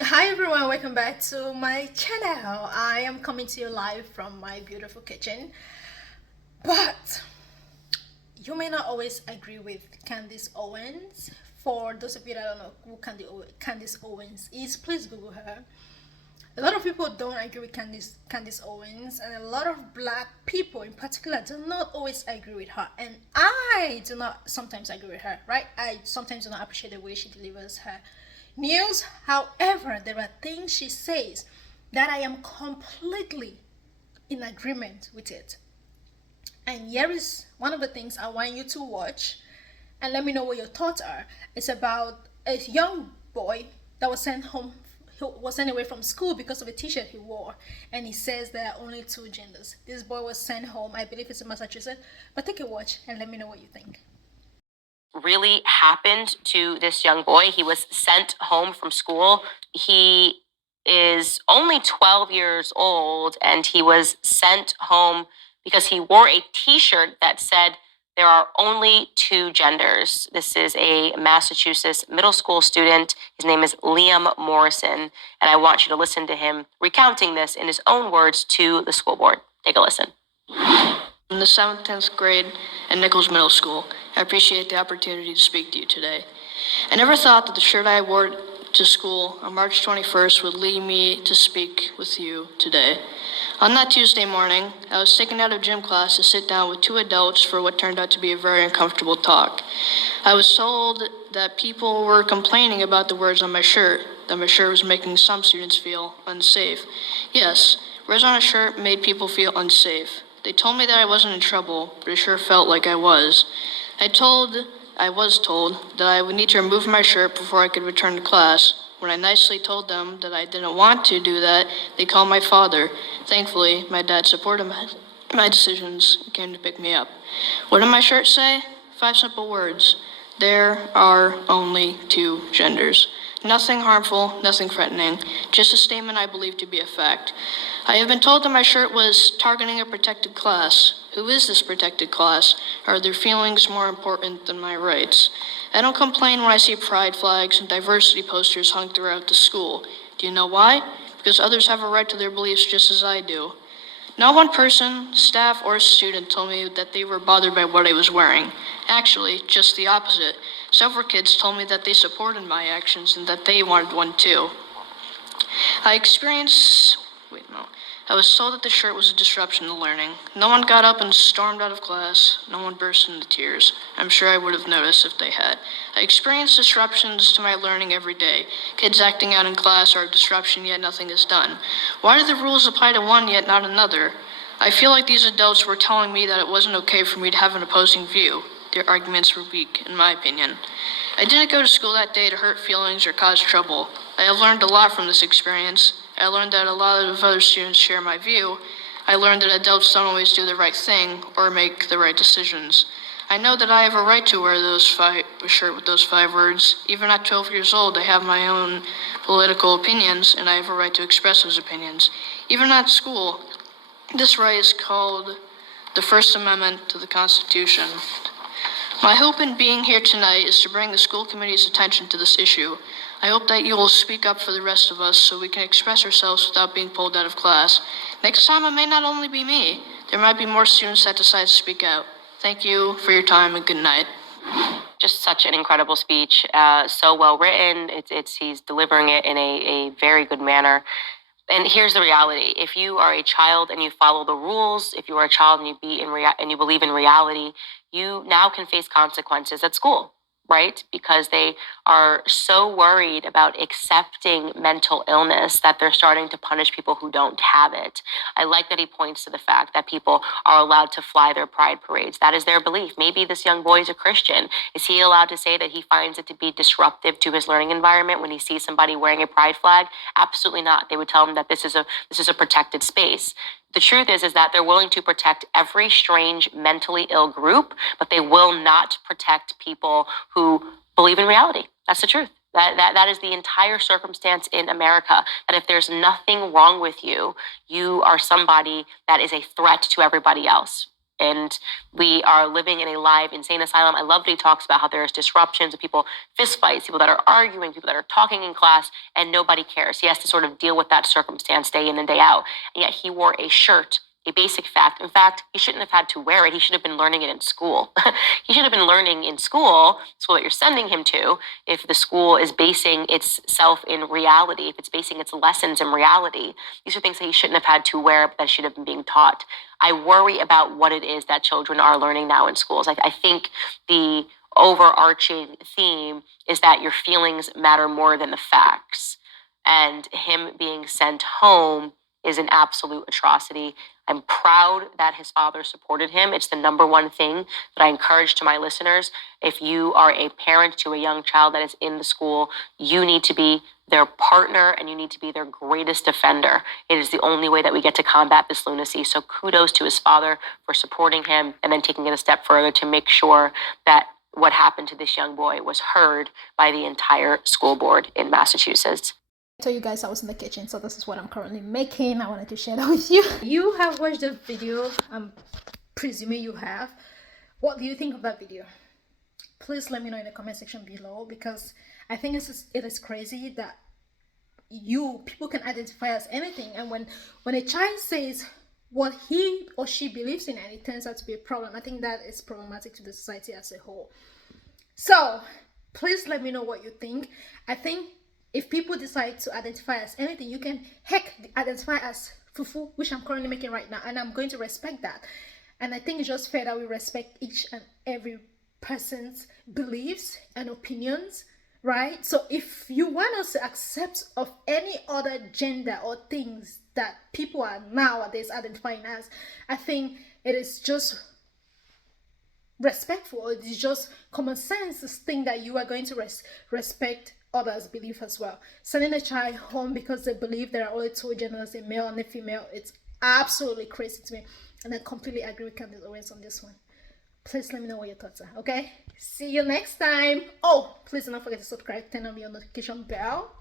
Hi everyone, welcome back to my channel. I am coming to you live from my beautiful kitchen. But you may not always agree with Candice Owens. For those of you that don't know who Candice Owens is, please Google her. A lot of people don't agree with Candice Owens, and a lot of black people in particular do not always agree with her. And I do not sometimes agree with her, right? I sometimes do not appreciate the way she delivers her news. However, there are things she says that I am completely in agreement with it. And here is one of the things I want you to watch and let me know what your thoughts are. It's about a young boy that was sent home, he was sent away from school because of a t-shirt he wore, and he says there are only two genders. This boy was sent home, I believe it's in Massachusetts, but take a watch and let me know what you think. Really happened to this young boy. He was sent home from school. He is only 12 years old and he was sent home because he wore a t shirt that said, "There are only two genders." This is a Massachusetts middle school student. His name is Liam Morrison. And I want you to listen to him recounting this in his own words to the school board. Take a listen. In the 7th, 10th grade at Nichols Middle School. I appreciate the opportunity to speak to you today. I never thought that the shirt I wore to school on March 21st would lead me to speak with you today. On that Tuesday morning, I was taken out of gym class to sit down with two adults for what turned out to be a very uncomfortable talk. I was told that people were complaining about the words on my shirt, that my shirt was making some students feel unsafe. Yes, words on a shirt made people feel unsafe. They told me that I wasn't in trouble, but it sure felt like I was. I was told that I would need to remove my shirt before I could return to class. When I nicely told them that I didn't want to do that, they called my father. Thankfully, my dad supported my decisions and came to pick me up. What did my shirt say? 5 simple words. There are only two genders. Nothing harmful, nothing threatening, just a statement I believe to be a fact. I have been told that my shirt was targeting a protected class. Who is this protected class? Are their feelings more important than my rights? I don't complain when I see pride flags and diversity posters hung throughout the school. Do you know why? Because others have a right to their beliefs just as I do. Not one person, staff, or student told me that they were bothered by what I was wearing. Actually, just the opposite. Several kids told me that they supported my actions and that they wanted one too. I experienced. Wait, no. I was told that the shirt was a disruption to learning. No one got up and stormed out of class. No one burst into tears. I'm sure I would have noticed if they had. I experienced disruptions to my learning every day. Kids acting out in class are a disruption, yet nothing is done. Why do the rules apply to one, yet not another? I feel like these adults were telling me that it wasn't okay for me to have an opposing view. Their arguments were weak, in my opinion. I didn't go to school that day to hurt feelings or cause trouble. I have learned a lot from this experience. I learned that a lot of other students share my view. I learned that adults don't always do the right thing or make the right decisions. I know that I have a right to wear a shirt with those 5 words. Even at 12 years old, I have my own political opinions, and I have a right to express those opinions. Even at school, this right is called the First Amendment to the Constitution. My hope in being here tonight is to bring the school committee's attention to this issue. I hope that you will speak up for the rest of us so we can express ourselves without being pulled out of class. Next time, it may not only be me. There might be more students that decide to speak out. Thank you for your time and good night. Just such an incredible speech, so well written. It's he's delivering it in a very good manner. And here's the reality: if you are a child and you follow the rules, if you are a child and and you believe in reality, you now can face consequences at school, right? Because they are so worried about accepting mental illness that they're starting to punish people who don't have it. I like that he points to the fact that people are allowed to fly their pride parades. That is their belief. Maybe this young boy is a Christian. Is he allowed to say that he finds it to be disruptive to his learning environment when he sees somebody wearing a pride flag? Absolutely not. They would tell him that this is a protected space. The truth is that they're willing to protect every strange mentally ill group, but they will not protect people who believe in reality. That's the truth. That is the entire circumstance in America. That if there's nothing wrong with you, you are somebody that is a threat to everybody else. and we are living in a live insane asylum. I love that he talks about how there's disruptions of people, fist fights, people that are arguing, people that are talking in class, and nobody cares. He has to sort of deal with that circumstance day in and day out. And yet he wore a shirt, a basic fact. In fact, he shouldn't have had to wear it. He should have been learning it in school. He should have been learning in school that you're sending him to, if the school is basing itself in reality, if it's basing its lessons in reality. These are things that he shouldn't have had to wear, but that should have been being taught. I worry about what it is that children are learning now in schools. I think the overarching theme is that your feelings matter more than the facts. And him being sent home is an absolute atrocity. I'm proud that his father supported him. It's the number one thing that I encourage to my listeners. If you are a parent to a young child that is in the school, you need to be their partner and you need to be their greatest defender. It is the only way that we get to combat this lunacy. So kudos to his father for supporting him and then taking it a step further to make sure that what happened to this young boy was heard by the entire school board in Massachusetts. I told you guys I was in the kitchen, so this is what I'm currently making. I wanted to share that with you. You have watched the video. I'm presuming you have. What do you think of that video? Please let me know in the comment section below, because I think it is crazy that people can identify as anything, and when a child says what he or she believes in and it turns out to be a problem, I think that is problematic to the society as a whole. So please let me know what you think. I think if people decide to identify as anything, you can identify as fufu, which I'm currently making right now, and I'm going to respect that. And I think it's just fair that we respect each and every person's beliefs and opinions, right? So if you want us to accept of any other gender or things that people are nowadays identifying as, I think it is just respectful. It is just common sense to think that you are going to respect others' belief as well. Sending a child home because they believe there are only two genders, a male and a female, it's absolutely crazy to me. And I completely agree with Candace Owens on this one. Please let me know what your thoughts are, okay? See you next time. Oh, please do not forget to subscribe, turn on your notification bell,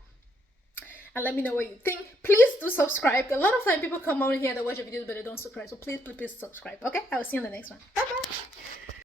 and let me know what you think. Please do subscribe. A lot of time people come over here to watch a video but they don't subscribe, so please subscribe, okay? I will see you in the next one. Bye bye.